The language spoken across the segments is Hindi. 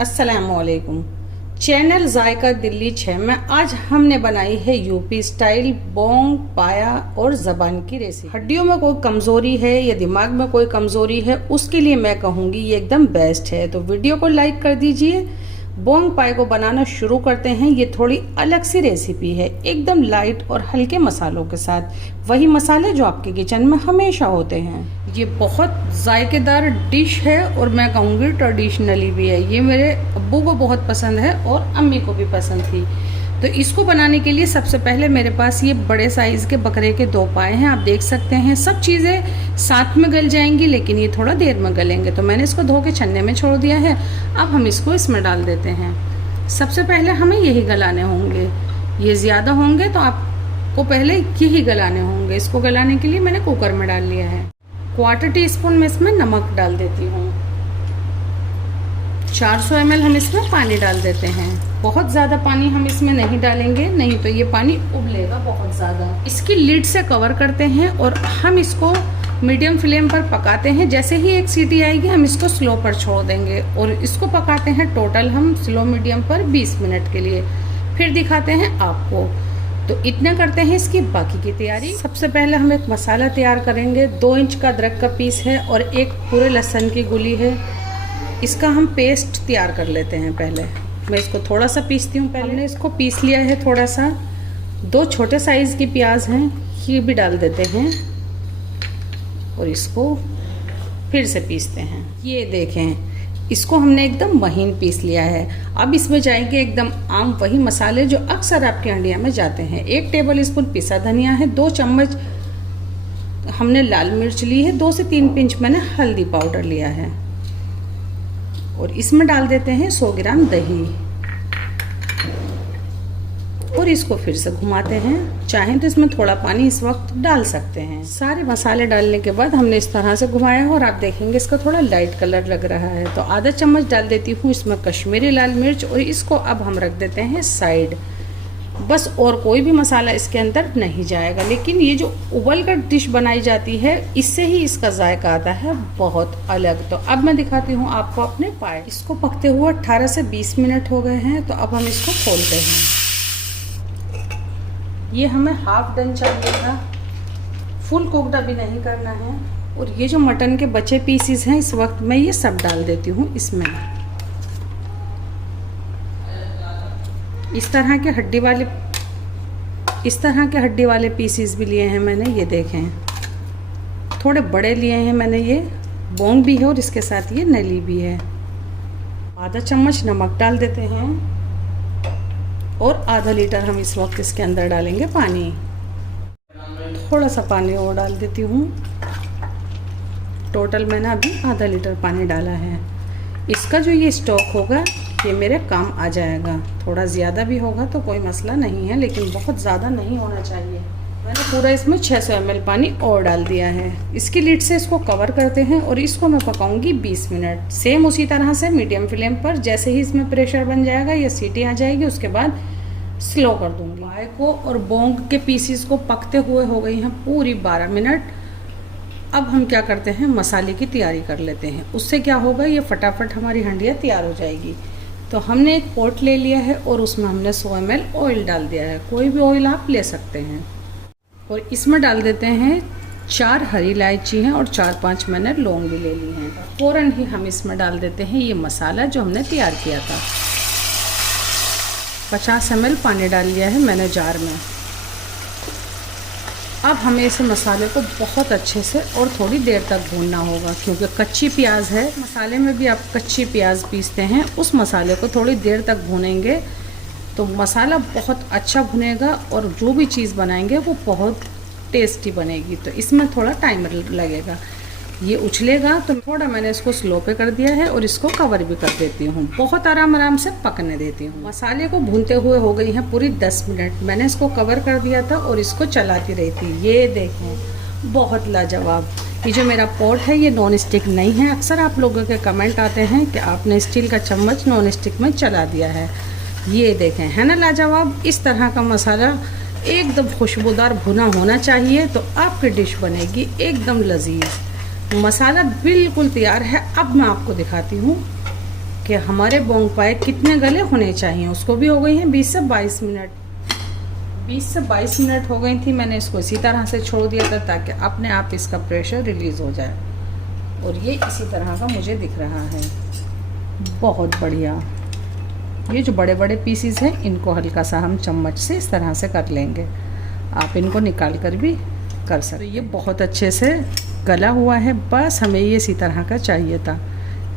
अस्सलामुअलैकुम। चैनल जायका दिल्ली 6 में आज हमने बनाई है यूपी स्टाइल बोंग पाया और जबान की रेसिपी। हड्डियों में कोई कमजोरी है या दिमाग में कोई कमजोरी है, उसके लिए मैं कहूँगी ये एकदम बेस्ट है। तो वीडियो को लाइक कर दीजिए। बोंग पाए को बनाना शुरू करते हैं। ये थोड़ी अलग सी रेसिपी है, एकदम लाइट और हल्के मसालों के साथ, वही मसाले जो आपके किचन में हमेशा होते हैं। ये बहुत जायकेदार डिश है और मैं कहूँगी ट्रेडिशनली भी है। ये मेरे अब्बू को बहुत पसंद है और अम्मी को भी पसंद थी। तो इसको बनाने के लिए सबसे पहले मेरे पास ये बड़े साइज़ के बकरे के 2 पाए हैं। आप देख सकते हैं सब चीज़ें साथ में गल जाएंगी, लेकिन ये थोड़ा देर में गलेंगे। तो मैंने इसको धो के छन्ने में छोड़ दिया है। अब हम इसको इसमें डाल देते हैं। सबसे पहले हमें यही गलाने होंगे। ये ज़्यादा होंगे तो आपको पहले यही गलाने होंगे। इसको गलाने के लिए मैंने कुकर में डाल लिया है। 1/4 टीस्पून में इसमें नमक डाल देती हूँ। 400 ml हम इसमें पानी डाल देते हैं। बहुत ज़्यादा पानी हम इसमें नहीं डालेंगे, नहीं तो ये पानी उबलेगा बहुत ज़्यादा। इसकी लिड से कवर करते हैं और हम इसको मीडियम फ्लेम पर पकाते हैं। जैसे ही एक सीटी आएगी हम इसको स्लो पर छोड़ देंगे और इसको पकाते हैं टोटल हम स्लो मीडियम पर 20 मिनट के लिए। फिर दिखाते हैं आपको। तो इतना करते हैं इसकी बाकी की तैयारी। सबसे पहले हम एक मसाला तैयार करेंगे। 2 इंच का अदरक का पीस है और एक पूरे लहसुन की गुली है। इसका हम पेस्ट तैयार कर लेते हैं। पहले मैं इसको थोड़ा सा पीसती हूँ। पहले हमने इसको पीस लिया है थोड़ा सा। 2 छोटे साइज़ की प्याज हैं, ये भी डाल देते हैं और इसको फिर से पीसते हैं। ये देखें, इसको हमने एकदम महीन पीस लिया है। अब इसमें जाएंगे एकदम आम वही मसाले जो अक्सर आपके हंडिया में जाते हैं। 1 टेबल स्पून पिसा धनिया है, 2 चम्मच हमने लाल मिर्च ली है, 2 से 3 पिंच मैंने हल्दी पाउडर लिया है और इसमें डाल देते हैं 100 ग्राम दही और इसको फिर से घुमाते हैं। चाहें तो इसमें थोड़ा पानी इस वक्त डाल सकते हैं। सारे मसाले डालने के बाद हमने इस तरह से घुमाया और आप देखेंगे इसका थोड़ा लाइट कलर लग रहा है। तो आधा चम्मच डाल देती हूँ इसमें कश्मीरी लाल मिर्च और इसको अब हम रख देते हैं साइड। बस और कोई भी मसाला इसके अंदर नहीं जाएगा। लेकिन ये जो उबल कर डिश बनाई जाती है, इससे ही इसका जायका आता है बहुत अलग। तो अब मैं दिखाती हूँ आपको अपने पाए। इसको पकते हुए 18 से 20 मिनट हो गए हैं। तो अब हम इसको खोलते हैं। ये हमें हाफ डन चाहिए था, फुल कुकड अभी नहीं करना है। और ये जो मटन के बचे पीसीज हैं, इस वक्त मैं ये सब डाल देती हूँ इसमें। इस तरह के हड्डी वाले पीसीस भी लिए हैं मैंने। ये देखें, थोड़े बड़े लिए हैं मैंने। ये बोंग भी है और इसके साथ ये नली भी है। आधा चम्मच नमक डाल देते हैं और आधा लीटर हम इस वक्त इसके अंदर डालेंगे पानी। थोड़ा सा पानी और डाल देती हूँ। टोटल मैंने अभी आधा लीटर पानी डाला है। इसका जो ये स्टॉक होगा ये मेरे काम आ जाएगा। थोड़ा ज़्यादा भी होगा तो कोई मसला नहीं है, लेकिन बहुत ज़्यादा नहीं होना चाहिए। मैंने पूरा इसमें 600 ml पानी और डाल दिया है। इसकी लिड से इसको कवर करते हैं और इसको मैं पकाऊंगी 20 मिनट। सेम उसी तरह से मीडियम फ्लेम पर। जैसे ही इसमें प्रेशर बन जाएगा या सीटी आ जाएगी, उसके बाद स्लो कर दूँगी। पाए को और बोंग के पीसीस को पकते हुए हो गई हैं पूरी 12 मिनट। अब हम क्या करते हैं, मसाले की तैयारी कर लेते हैं। उससे क्या होगा, ये फटाफट हमारी हंडिया तैयार हो जाएगी। तो हमने एक पॉट ले लिया है और उसमें हमने 100 ml ऑयल डाल दिया है। कोई भी ऑयल आप ले सकते हैं। और इसमें डाल देते हैं 4 हरी इलायची हैं और 4-5 मैंने लौंग भी ले ली हैं। फ़ौरन ही हम इसमें डाल देते हैं ये मसाला जो हमने तैयार किया था। 50 ml पानी डाल लिया है मैंने जार में। अब हमें इस मसाले को बहुत अच्छे से और थोड़ी देर तक भूनना होगा, क्योंकि कच्ची प्याज है। मसाले में भी आप कच्ची प्याज पीसते हैं, उस मसाले को थोड़ी देर तक भूनेंगे तो मसाला बहुत अच्छा भुनेगा और जो भी चीज़ बनाएंगे वो बहुत टेस्टी बनेगी। तो इसमें थोड़ा टाइम लगेगा। ये उछलेगा तो थोड़ा मैंने इसको स्लो पे कर दिया है और इसको कवर भी कर देती हूँ। बहुत आराम से पकने देती हूँ। मसाले को भूनते हुए हो गई हैं पूरी 10 मिनट। मैंने इसको कवर कर दिया था और इसको चलाती रही थी। ये देखें, बहुत लाजवाब। ये जो मेरा पॉट है ये नॉन स्टिक नहीं है। अक्सर आप लोगों के कमेंट आते हैं कि आपने स्टील का चम्मच नॉन स्टिक में चला दिया है। ये देखें, है ना लाजवाब। इस तरह का मसाला एकदम खुशबूदार भुना होना चाहिए तो आपकी डिश बनेगी एकदम लजीज। मसाला बिल्कुल तैयार है। अब मैं आपको दिखाती हूँ कि हमारे बोंग पाए कितने गले होने चाहिए। उसको भी हो गई हैं 20 से 22 मिनट। 20 से 22 मिनट हो गई थी। मैंने इसको इसी तरह से छोड़ दिया था ताकि अपने आप इसका प्रेशर रिलीज़ हो जाए। और ये इसी तरह का मुझे दिख रहा है, बहुत बढ़िया। ये जो बड़े बड़े पीसीज हैं इनको हल्का सा हम चम्मच से इस तरह से कर लेंगे। आप इनको निकाल कर भी कर सकते। तो ये बहुत अच्छे से गला हुआ है, बस हमें ये इसी तरह का चाहिए था।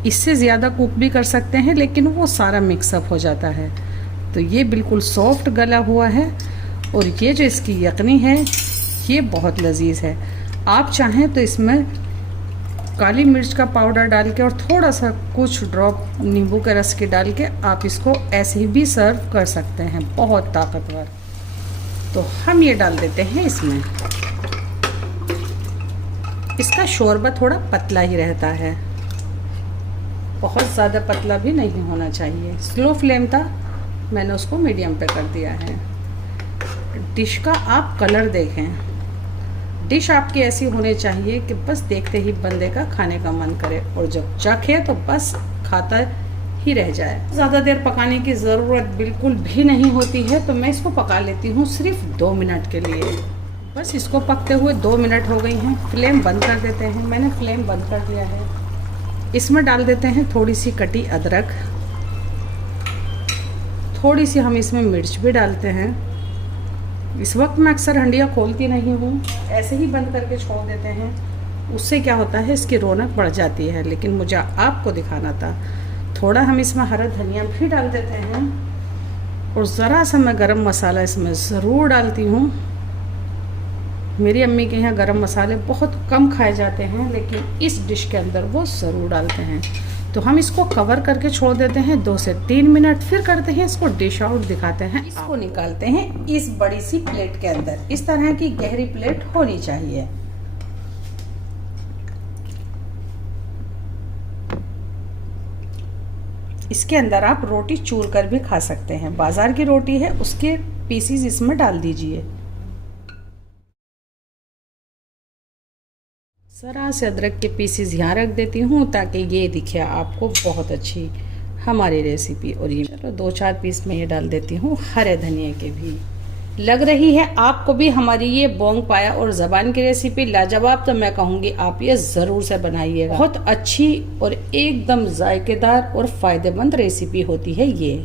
इससे ज़्यादा कुक भी कर सकते हैं लेकिन वो सारा मिक्सअप हो जाता है। तो ये बिल्कुल सॉफ्ट गला हुआ है। और ये जो इसकी यखनी है ये बहुत लजीज है। आप चाहें तो इसमें काली मिर्च का पाउडर डाल के और थोड़ा सा कुछ ड्रॉप नींबू के रस के डाल के आप इसको ऐसे ही भी सर्व कर सकते हैं, बहुत ताकतवर। तो हम ये डाल देते हैं इसमें। इसका शोरबा थोड़ा पतला ही रहता है, बहुत ज़्यादा पतला भी नहीं होना चाहिए। स्लो फ्लेम था, मैंने उसको मीडियम पे कर दिया है। डिश का आप कलर देखें, डिश आपकी ऐसी होनी चाहिए कि बस देखते ही बंदे का खाने का मन करे और जब चखे तो बस खाता ही रह जाए। ज़्यादा देर पकाने की ज़रूरत बिल्कुल भी नहीं होती है, तो मैं इसको पका लेती हूँ सिर्फ 2 मिनट के लिए। बस इसको पकते हुए 2 मिनट हो गई हैं। फ्लेम बंद कर देते हैं। मैंने फ्लेम बंद कर दिया है। इसमें डाल देते हैं थोड़ी सी कटी अदरक, थोड़ी सी हम इसमें मिर्च भी डालते हैं। इस वक्त मैं अक्सर हंडिया खोलती नहीं हूँ, ऐसे ही बंद करके छोड़ देते हैं। उससे क्या होता है इसकी रौनक बढ़ जाती है, लेकिन मुझे आपको दिखाना था। थोड़ा हम इसमें हरा धनिया भी डाल देते हैं और ज़रा सा मैं गरम मसाला इसमें ज़रूर डालती हूँ। मेरी अम्मी के यहाँ गरम मसाले बहुत कम खाए जाते हैं, लेकिन इस डिश के अंदर वो ज़रूर डालते हैं। तो हम इसको कवर करके छोड़ देते हैं 2 से 3 मिनट। फिर करते हैं इसको डिश आउट, दिखाते हैं। इसको निकालते हैं इस बड़ी सी प्लेट के अंदर। इस तरह की गहरी प्लेट होनी चाहिए। इसके अंदर आप रोटी चूर कर भी खा सकते हैं। बाजार की रोटी है, उसके पीसीज इसमें डाल दीजिए। ज़रा से अदरक के पीसीज यहाँ रख देती हूँ ताकि ये दिखे आपको बहुत अच्छी हमारी रेसिपी। और ये चलो 2-4 पीस में ये डाल देती हूँ हरे धनिया के भी। लग रही है आपको भी हमारी ये बोंग पाया और ज़बान की रेसिपी लाजवाब, तो मैं कहूँगी आप ये ज़रूर से बनाइएगा। बहुत अच्छी और एकदम जायकेदार और फ़ायदेमंद रेसिपी होती है ये।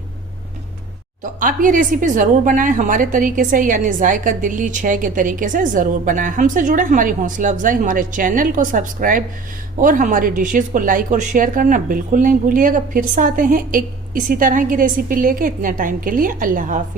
तो आप ये रेसिपी ज़रूर बनाएं हमारे तरीके से, यानी जायका दिल्ली 6 के तरीके से ज़रूर बनाएं। हमसे जुड़े, हमारी हौसला अफजाई, हमारे चैनल को सब्सक्राइब और हमारी डिशेस को लाइक और शेयर करना बिल्कुल नहीं भूलिएगा। फिर से आते हैं एक इसी तरह की रेसिपी लेके। इतने टाइम के लिए अल्लाह हाफिज़।